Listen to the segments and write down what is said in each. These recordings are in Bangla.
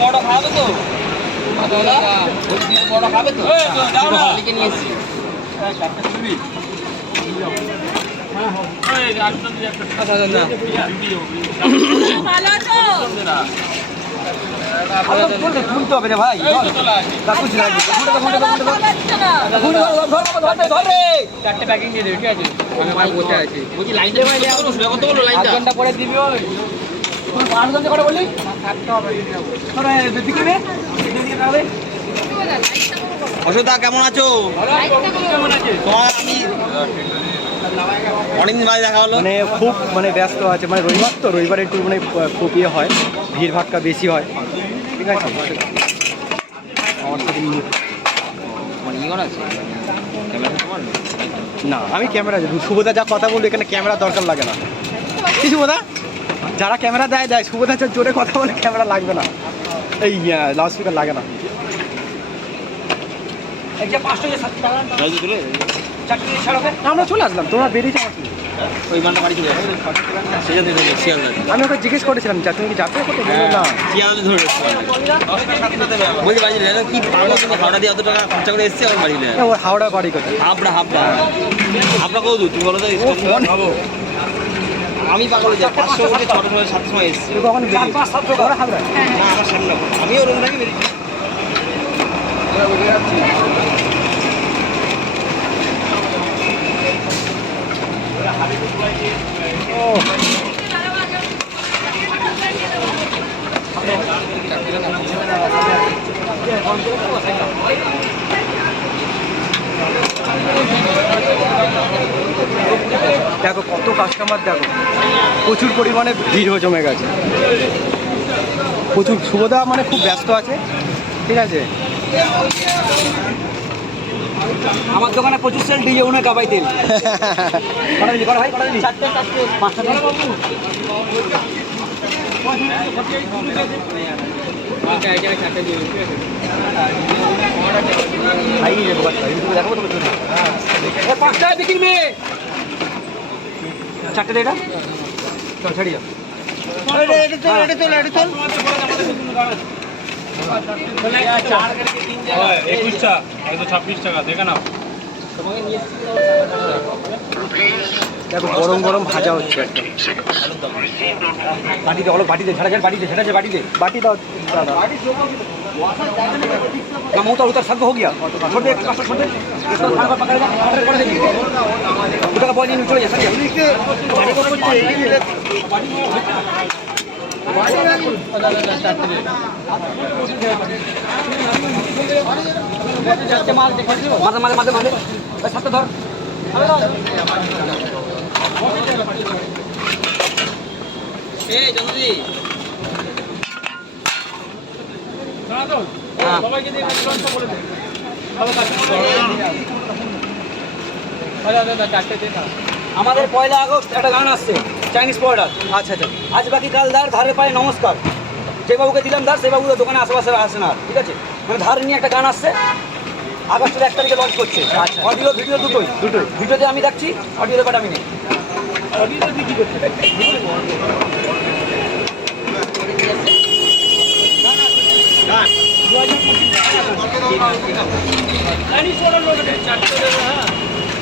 বড় খাবে তো বড় খাবে তো না নিয়ে এসছি ভালো তো তুলতে হবে রে ভাই চারটে প্যাকিং দিয়ে দেবে ঠিক আছে? আমি মাল বসে আছি। বলছি লাইনটা কত বলো লাইনটা ঘণ্টা পরে দিবি ওই পাঁচ করে বললি? তোরা দিকে নে। দিকে যাবে অশোকদা কেমন আছো? তোমার আমি অনেকদিন বাদে দেখা হলো। মানে খুব মানে ব্যস্ত আছে। মানে রবিবার তো রবিবার একটু মানে খুব ইয়ে হয়। ভিড় ভাক্কা বেশি হয়। ঠিক আছে? আমার সাথে না আমি ক্যামেরা শুভদা যা কথা বলব এখানে ক্যামেরা দরকার লাগে না। কি শুভদা যারা ক্যামেরা দেয় দেয়। শুভদা যা জোরে কথা বলে ক্যামেরা লাগবে না। এই লাউড স্পিকার লাগে না। আমরা চলে আসলাম। তোমরা বেরিয়েছো আমার কি? ওই বাড়ি চলে শিয়ালদা আমি ওকে জিজ্ঞেস করেছিলাম যা তুমি কি যাবে? কোথায় না। শিয়ালদা ধরে বলছি কি তুমি? হাওড়া দিয়ে অত টাকা খরচা করে এসছে আমার বাড়ি ও হাওড়া বাড়ি কোথায়? হাবড়া হাবড়া। হাবড়া কত দূর? তুমি বলো তো আমি পাগল যাই পাঁচশো সময় সাতটার সময় এসছি। কখন বেরিয়ে ওরা হাওড়া না আমার সামনে আমিও রুম থেকে বেরিয়েছি। দেখো কত কাস্টমার দেখো। প্রচুর পরিমাণে ভিড় জমে গেছে। প্রচুর শুভদা মানে খুব ব্যস্ত আছে। ঠিক আছে? আমার দোকানে প্রচুর সেল ডিজে উনে কাবাই তেল। কটা দিলি? কটা ভাই? কটা দিলি? পাঁচটা চারটে দে এটা? চল ছেড়ে যাও। একুশটা হয়তো ছাব্বিশ টাকা দেখে নাও দেখো গরম গরম ভাজা হচ্ছে একদম বাটিতে বলো বাটিতে ঝাড়া ঝাড় বাটিতে ঝাড়া ঝাড় বাটিতে বাটি দাও দাদা ना मोता उतर सब हो गया छोड़ दे एक छोड़ दे इसको खाना पर पकड़ ऑर्डर कर देंगे उधर का बॉल नहीं चले जा सर गाड़ी को कुछ মাঝে মাঝে মাঝে মাঝে সাথে ধর এই চন্দ্রজি সবাইকে দিয়ে লঞ্চটা করে দে চারটে দে না আমাদের পয়লা আগস্ট একটা গান আসছে চাইনিজ প্রোডাক্ট আচ্ছা আচ্ছা। আজ বাকি কাল ধার পায়ে নমস্কার। যে বাবুকে দিলাম ধার সেই বাবু দোকানে আশেপাশে আসে না আর, ঠিক আছে? ধার নিয়ে একটা গান আসছে। আগস্টের এক তারিখে লঞ্চ করছে। অডিও ভিডিও দুটোই। দুটোই। ভিডিওতে আমি দেখছি অডিওতে বাট আমি নেই।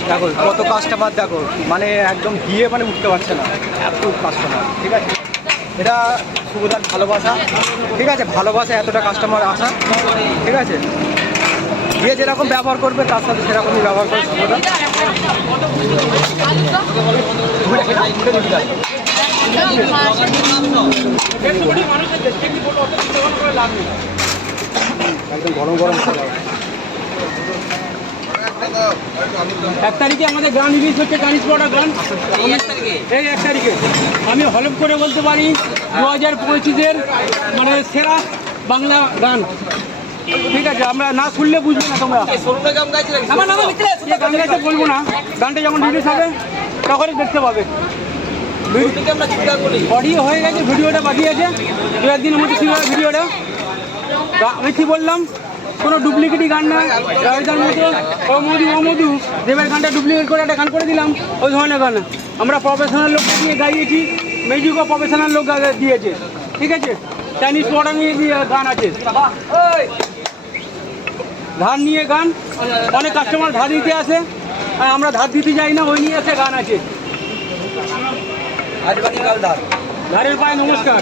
দেখো কত কাস্টমার দেখো মানে একদম গিয়ে মানে উঠতে পারছে না। এত কাস্টমার ঠিক আছে? এটা সুবিধার ভালোবাসা। ঠিক আছে? ভালোবাসা এতটা কাস্টমার আসা। ঠিক আছে? যে যেরকম ব্যবহার করবে, তার সাথে সেরকমই ব্যবহার করে সুবিধা। একদম গরম গরম এক তারিখে আমাদের গান রিলিজ হচ্ছে চাইনিজ প্রোডাক্ট গান এই এক তারিখে? আমি হলফ করে বলতে পারি দু হাজার পঁচিশের মানে সেরা বাংলা গান। ঠিক আছে আমরা না শুনলে বুঝবে না তোমরা। গান গাইতে বলব না গানটা যখন রিলিজ হবে তখনই দেখতে পাবে। সরুটাকে আমরা চিন্তা করি অডিও হয়ে গেছে ভিডিওটা বাকি আছে। দু একদিনের মধ্যে ভিডিওটা। আমি কি বললাম? কোনো ডুপ্লিকেটই গান না। রায়দার মতো, ও মধু ও মধু। দেবের গানটা ডুপ্লিকেট করে একটা গান করে দিলাম, ওই ধরনের গান। আমরা প্রফেশনাল লোককে দিয়ে গাইয়েছি মিউজিকও প্রফেশনাল লোক দিয়েছে। ঠিক আছে? চাইনিজ মডার্ন দিয়ে গান আছে। ধার নিয়ে গান, অনেক কাস্টমার ধার দিতে আসে, আর আমরা ধার দিতে যাই না, ওই নিয়ে এসে গান আছে। ধারের পায়ে নমস্কার।